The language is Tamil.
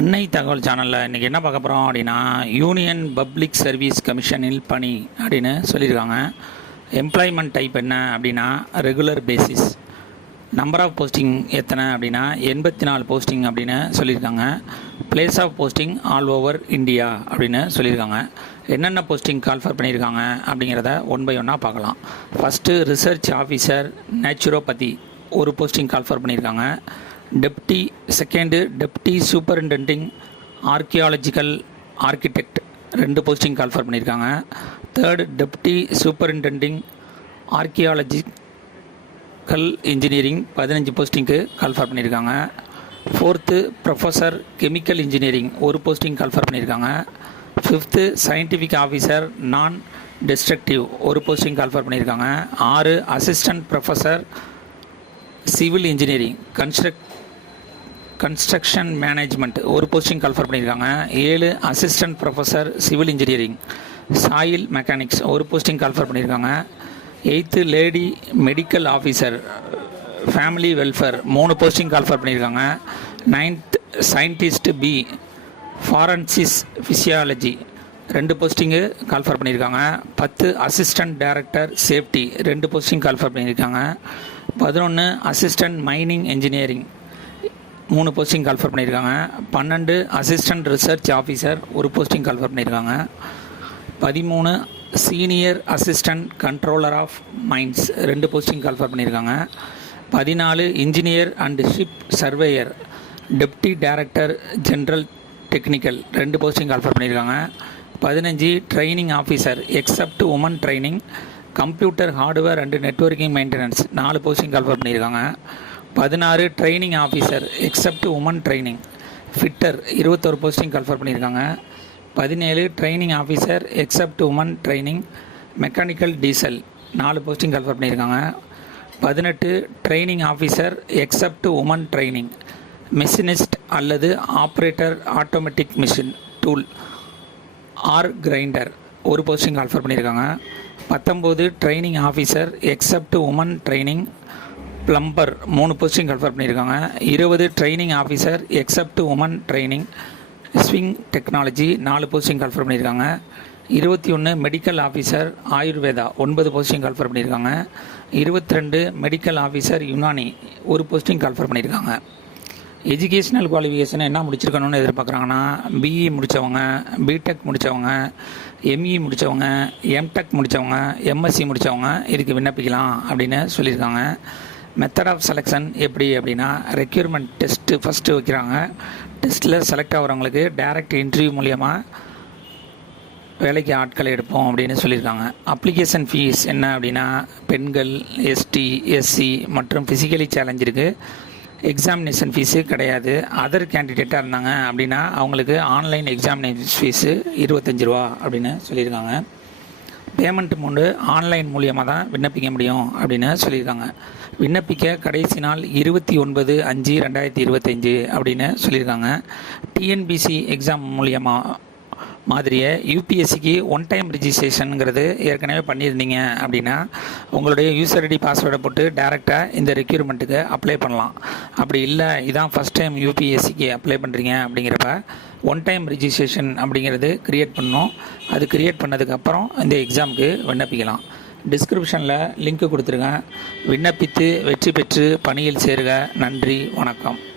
அன்னை தகவல் சேனலில் இன்றைக்கி என்ன பார்க்க போகிறோம் அப்படின்னா யூனியன் பப்ளிக் சர்வீஸ் கமிஷனில் பணி அப்படின்னு சொல்லியிருக்காங்க. எம்ப்ளாய்மெண்ட் டைப் என்ன அப்படின்னா regular basis number of posting எத்தனை அப்படின்னா எண்பத்தி நாலு போஸ்டிங் அப்படின்னு சொல்லியிருக்காங்க. Place of posting all over India அப்படின்னு சொல்லியிருக்காங்க. என்னென்ன போஸ்டிங் கால்ஃபர் பண்ணியிருக்காங்க அப்படிங்கிறத ஒன் பை ஒன்னாக பார்க்கலாம். ஃபஸ்ட்டு ரிசர்ச் ஆஃபீஸர் நேச்சுரோபதி ஒரு போஸ்டிங் கால்ஃபர் பண்ணியிருக்காங்க. Deputy second deputy superintending archaeological architect ரெண்டு போஸ்டிங் கால்ஃபர் பண்ணியிருக்காங்க third deputy superintending archaeological engineering பதினஞ்சு போஸ்டிங்க்கு கால்ஃபர் பண்ணியிருக்காங்க ஃபோர்த்து ப்ரொஃபஸர் கெமிக்கல் இன்ஜினியரிங் ஒரு போஸ்டிங் கால்ஃபர் பண்ணியிருக்காங்க fifth scientific officer non destructive ஒரு போஸ்டிங் கால்ஃபர் பண்ணியிருக்காங்க ஆறு assistant professor civil engineering construct construction management ஒரு போஸ்டிங் கால்ஃபர் பண்ணியிருக்காங்க ஏழு assistant professor civil engineering soil mechanics ஒரு போஸ்டிங் கால்ஃபர் பண்ணியிருக்காங்க eighth lady medical officer family welfare மூணு போஸ்டிங் கால்ஃபர் பண்ணியிருக்காங்க ninth scientist B forensic physiology ரெண்டு போஸ்டிங்கு கால்ஃபர் பண்ணியிருக்காங்க பத்து அசிஸ்டன்ட் டைரக்டர் சேஃப்டி ரெண்டு போஸ்டிங் கால்ஃபர் பண்ணியிருக்காங்க பதினொன்று அசிஸ்டன்ட் மைனிங் இன்ஜினியரிங் மூணு போஸ்டிங் கால்ஃபர் பண்ணியிருக்காங்க பன்னெண்டு அசிஸ்டன்ட் ரிசர்ச் ஆஃபீஸர் ஒரு போஸ்டிங் கால்ஃபர் பண்ணியிருக்காங்க பதிமூணு senior assistant controller of mines ரெண்டு போஸ்டிங் கால்ஃபர் பண்ணியிருக்காங்க பதினாலு engineer and ship surveyor deputy director general technical ரெண்டு போஸ்டிங் கால்ஃபர் பண்ணியிருக்காங்க பதினஞ்சு training officer except woman training computer hardware and networking maintenance நாலு போஸ்டிங் கால்ஃபர் பண்ணியிருக்காங்க பதினாறு training officer except woman training fitter இருபத்தொரு போஸ்டிங் கன்ஃபர் பண்ணியிருக்காங்க. பதினேழு training officer except woman training mechanical diesel நாலு போஸ்டிங் கன்ஃபர் பண்ணியிருக்காங்க. பதினெட்டு training officer except woman training machinist அல்லது operator automatic machine tool or grinder ஒரு போஸ்டிங் கன்ஃபர் பண்ணியிருக்காங்க. பத்தொம்போது training officer except woman training plumber மூணு போஸ்டிங் கன்ஃபர்ம் பண்ணியிருக்காங்க. இருபது training officer except woman training swing technology நாலு போஸ்டிங் கன்ஃபர்ம் பண்ணியிருக்காங்க. இருபத்தி ஒன்று மெடிக்கல் ஆஃபீஸர் ஆயுர்வேதா ஒன்பது போஸ்டிங் கன்ஃபர்ம் பண்ணியிருக்காங்க. இருபத்தி ரெண்டு மெடிக்கல் ஆஃபீஸர் யுனானி ஒரு போஸ்டிங் கன்ஃபர்ம் பண்ணியிருக்காங்க. எஜுகேஷ்னல் குவாலிஃபிகேஷன் என்ன முடிச்சிருக்கணும்னு எதிர்பார்க்குறாங்கன்னா பிஇ முடித்தவங்க பிடெக் முடித்தவங்க எம்இ முடித்தவங்க எம்டெக் முடித்தவங்க எம்எஸ்சி முடித்தவங்க இதுக்கு விண்ணப்பிக்கலாம் அப்படின்னு சொல்லியிருக்காங்க. மெத்தட் ஆஃப் செலெக்ஷன் எப்படி அப்படின்னா ரெக்யூர்மெண்ட் டெஸ்ட்டு ஃபஸ்ட்டு வைக்கிறாங்க. டெஸ்ட்டில் செலக்ட் ஆகிறவங்களுக்கு டைரக்ட் இன்டர்வியூ மூலியமாக வேலைக்கு ஆட்களை எடுப்போம் அப்படின்னு சொல்லியிருக்காங்க. அப்ளிகேஷன் ஃபீஸ் என்ன அப்படின்னா பெண்கள் எஸ்டி எஸ்சி மற்றும் ஃபிசிக்கலி சேலஞ்ச் இருக்குது எக்ஸாமினேஷன் ஃபீஸு கிடையாது. அதர் கேண்டிடேட்டாக இருந்தாங்க அப்படின்னா அவங்களுக்கு ஆன்லைன் எக்ஸாமினேஷன் ஃபீஸு இருபத்தஞ்சி ரூபா அப்படின்னு சொல்லியிருக்காங்க. பேமெண்ட் மூண்டு ஆன்லைன் மூலியமாக தான் விண்ணப்பிக்க முடியும் அப்படின்னு சொல்லியிருக்காங்க. விண்ணப்பிக்க கடைசி நாள் இருபத்தி ஒன்பது அஞ்சு ரெண்டாயிரத்தி இருபத்தஞ்சு அப்படின்னு சொல்லியிருக்காங்க. டிஎன்பிசி எக்ஸாம் மூலியமாக மாதிரியே யூபிஎஸ்சிக்கு ஒன் டைம் ரிஜிஸ்ட்ரேஷனுங்கிறது ஏற்கனவே பண்ணியிருந்தீங்க அப்படின்னா உங்களுடைய யூசர் ஐடி பாஸ்வேர்டை போட்டு டேரெக்டாக இந்த ரெக்யூர்மெண்ட்டுக்கு அப்ளை பண்ணலாம். அப்படி இல்லை இதான் ஃபஸ்ட் டைம் யூபிஎஸ்சிக்கு அப்ளை பண்ணுறீங்க அப்படிங்கிறப்ப ஒன் டைம் ரிஜிஸ்ட்ரேஷன் அப்படிங்கிறது க்ரியேட் பண்ணோம் அது க்ரியேட் பண்ணதுக்கப்புறம் இந்த எக்ஸாமுக்கு விண்ணப்பிக்கலாம். டிஸ்கிரிப்ஷனில் லிங்க் கொடுத்துருங்க. விண்ணப்பித்து வெற்றி பெற்று பணியில் சேருக. நன்றி வணக்கம்.